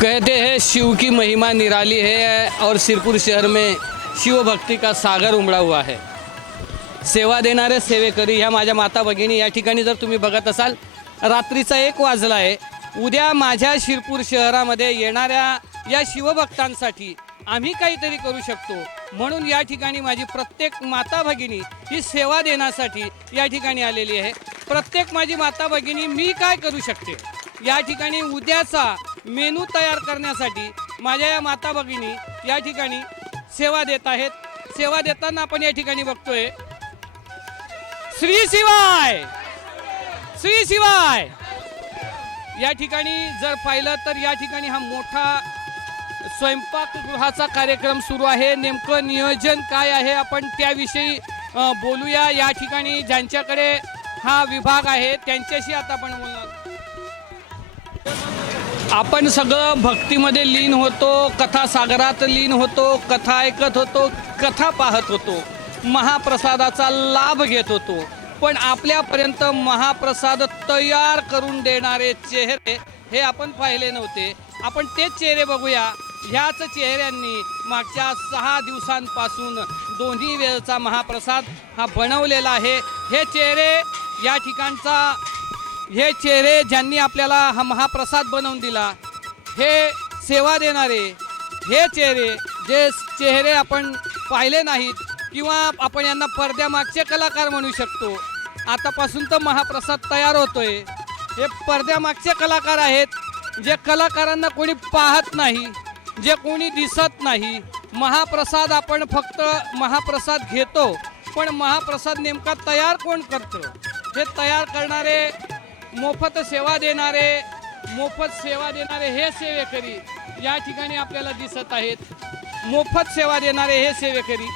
कहते हैं शिव की महिमा निराली है और सिरपुर शहर में शिव भक्ति का सागर उमड़ा हुआ है। सेवा देणारे सेवेकरी ह्या माझ्या माता भगिनी या ठिकाणी जर तुम्ही बघत असाल रात्रीचा एक वाजला आहे. उद्या माझ्या शिरपूर शहरामध्ये येणाऱ्या या शिवभक्तांसाठी आम्ही काहीतरी करू शकतो. म्हणून या ठिकाणी माझी प्रत्येक माता भगिनी ही सेवा देण्यासाठी या ठिकाणी आलेली आहे. प्रत्येक माझी माता भगिनी मी काय करू शकते? या ठिकाणी उद्याचा मेनू तयार करण्यासाठी माझ्या या माता भगिनी या ठिकाणी सेवा देत आहेत. सेवा देताना आपण या ठिकाणी बघतोय. श्री शिवाय! श्री शिवाय! या ठिकाणी जर पाहिलं तर या ठिकाणी हा मोठा स्वयंपाकगृहाचा कार्यक्रम सुरू आहे. नेमकं नियोजन काय आहे आपण त्याविषयी बोलूया. या ठिकाणी ज्यांच्याकडे हा विभाग आहे त्यांच्याशी आता आपण बोलणार. आपण सगळं भक्तीमध्ये लीन होतो कथा सागरात लीन होतो कथा ऐकत होतो कथा पाहत होतो महाप्रसादाचा लाभ घेत होतो. पण आपल्यापर्यंत महाप्रसाद तयार करून देणारे चेहरे हे आपण पाहिले नव्हते. आपण तेच चेहरे बघूया. ह्याच चेहऱ्यांनी मागच्या सहा दिवसांपासून दोन्ही वेळचा महाप्रसाद हा बनवलेला आहे. हे चेहरे या ठिकाणचा हे चेहरे ज्यांनी आपल्याला हा महाप्रसाद बनवून दिला हे सेवा देणारे हे चेहरे जे चेहरे आपण पाहिले नाहीत किंवा आपण यांना पडद्यामागचे कलाकार म्हणू शकतो आतापासून तर महाप्रसाद तयार होतोय. हे पडद्यामागचे कलाकार आहेत जे कलाकारांना कोणी पाहत नाही जे कोणी दिसत नाही. महाप्रसाद आपण फक्त महाप्रसाद घेतो पण महाप्रसाद नेमका तयार कोण करतो? हे तयार करणारे मोफत सेवा देणारे मोफत सेवा देणारे हे सेवेकरी या ठिकाणी आपल्याला दिसत आहेत. मोफत सेवा देणारे हे सेवेकरी.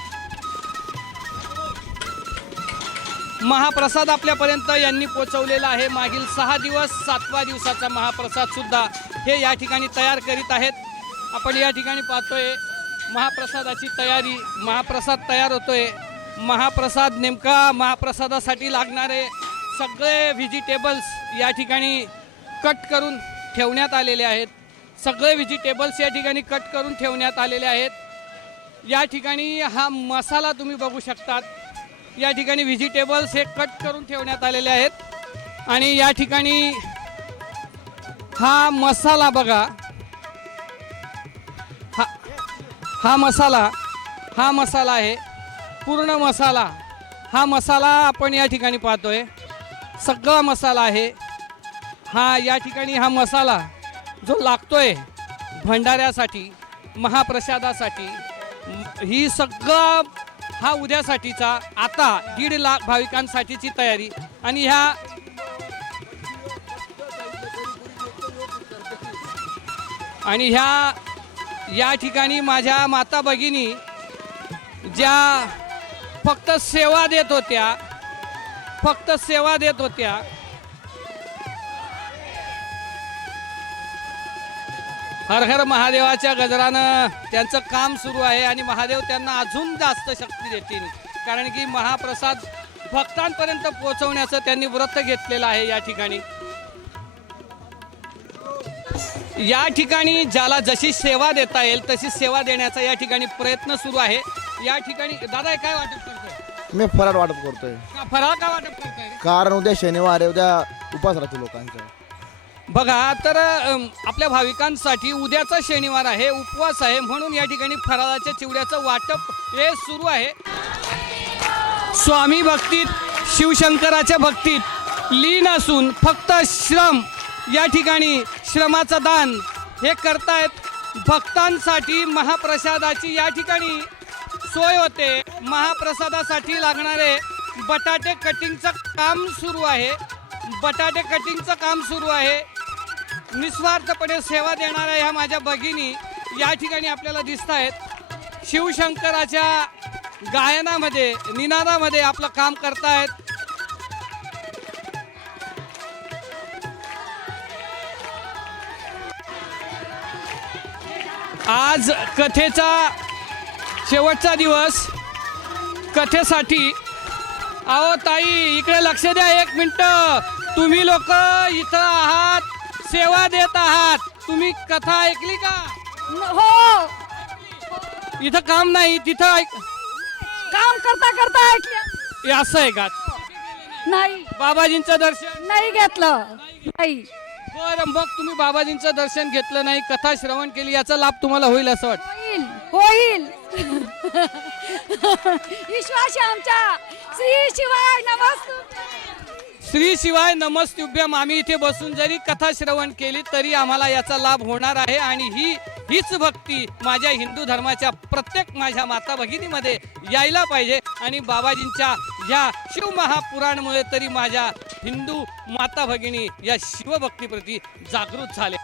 महाप्रसाद आपल्यापर्यंत यांनी पोचवलेला आहे. मागील सहा दिवस सातवा दिवसाचा महाप्रसाद सुद्धा हे या ठिकाणी तयार करीत आहेत. आपण या ठिकाणी पाहतोय महाप्रसादाची तयारी महाप्रसाद तयार होतोय. महाप्रसाद नेमका महाप्रसादासाठी लागणारे सगळे व्हेजिटेबल्स या ठिकाणी कट करून ठेवण्यात आलेले आहेत. सगळे व्हेजिटेबल्स या ठिकाणी कट करून ठेवण्यात आलेले आहेत. या ठिकाणी हा मसाला तुम्ही बघू शकतात. या ठिकाणी व्हेजिटेबल्स हे कट करून ठेवण्यात आलेले आहेत. आणि या ठिकाणी हा मसाला बघा. हा हा मसाला हा मसाला आहे. पूर्ण मसाला. हा मसाला आपण या ठिकाणी पाहतोय. सगळा मसाला आहे. हा या ठिकाणी हा मसाला जो लागतोय भंडाऱ्यासाठी महाप्रसादासाठी ही सगळं हा उद्यासाठीचा आता दीड लाख भाविकांसाठीची तयारी आणि ह्या आणि ह्या या ठिकाणी माझ्या माता भगिनी ज्या फक्त सेवा देत होत्या फक्त सेवा देत होत्या. हर हर महादेवाच्या गजरानं त्यांचं काम सुरू आहे आणि महादेव त्यांना अजून जास्त शक्ती देतील. कारण की महाप्रसाद भक्तांपर्यंत पोहोचवण्याचं त्यांनी व्रत घेतलेलं आहे या ठिकाणी. या ठिकाणी ज्याला जशी सेवा देता येईल तशी सेवा देण्याचा या ठिकाणी प्रयत्न सुरू आहे. या ठिकाणी दादा काय वाटत? मी फराळ वाटप करतोय. का फराळ का वाटप करतोय? कारण उद्या शनिवार आहे उद्या उपास राहतो लोकांचा. बघा तर अम, आपल्या भाविकांसाठी उद्याचा शनिवार आहे उपवास आहे म्हणून या ठिकाणी फराळाच्या चिवड्याचं वाटप हे सुरू आहे. स्वामी भक्तीत शिवशंकराच्या भक्तीत लीन असून फक्त श्रम या ठिकाणी श्रमाचं दान हे करतायत भक्तांसाठी महाप्रसादाची या ठिकाणी सोय होते. महाप्रसादासाठी लागणारे बटाटे कटिंगचं काम सुरू आहे. बटाटे कटिंगचं काम सुरू आहे. निस्वार्थपणे सेवा देणाऱ्या ह्या माझ्या भगिनी. या ठिकाणी आपल्याला दिसत आहेत शिवशंकराच्या गायनामध्ये निनादामध्ये आपलं काम करतायत. आज कथेचा शेवटचा दिवस. कथेसाठी. अहो ताई इकडे लक्ष द्या एक मिनटं. तुम्ही लोक इथं आहात सेवा देत आहात. तुम्ही कथा ऐकली का? हो. इथं काम नाही तिथं ऐक. काम करता करता ऐकल्या हे असं आहे का? नाही. बाबाजींचं दर्शन. नाही घेतलं. नाही. बरं मग तुम्ही बाबाजींचं दर्शन घेतलं नाही कथा श्रवण केली याचा लाभ तुम्हाला होईल असं वाटतं. होईल. होईल. विश्वास आहे श्री शिवाय नमस्कार श्री शिवाय नमस्तुभ्यम. आम्ही इथे बसून जरी कथा श्रवण केली तरी आम्हाला याचा लाभ होणार आहे. आणि ही हीच भक्ती माझ्या हिंदू धर्माच्या प्रत्येक माझ्या माता भगिनीमध्ये यायला पाहिजे. आणि बाबाजींच्या या शिवमहापुराणमुळे तरी माझ्या हिंदू माता भगिनी या शिवभक्तीप्रती जागृत झाले.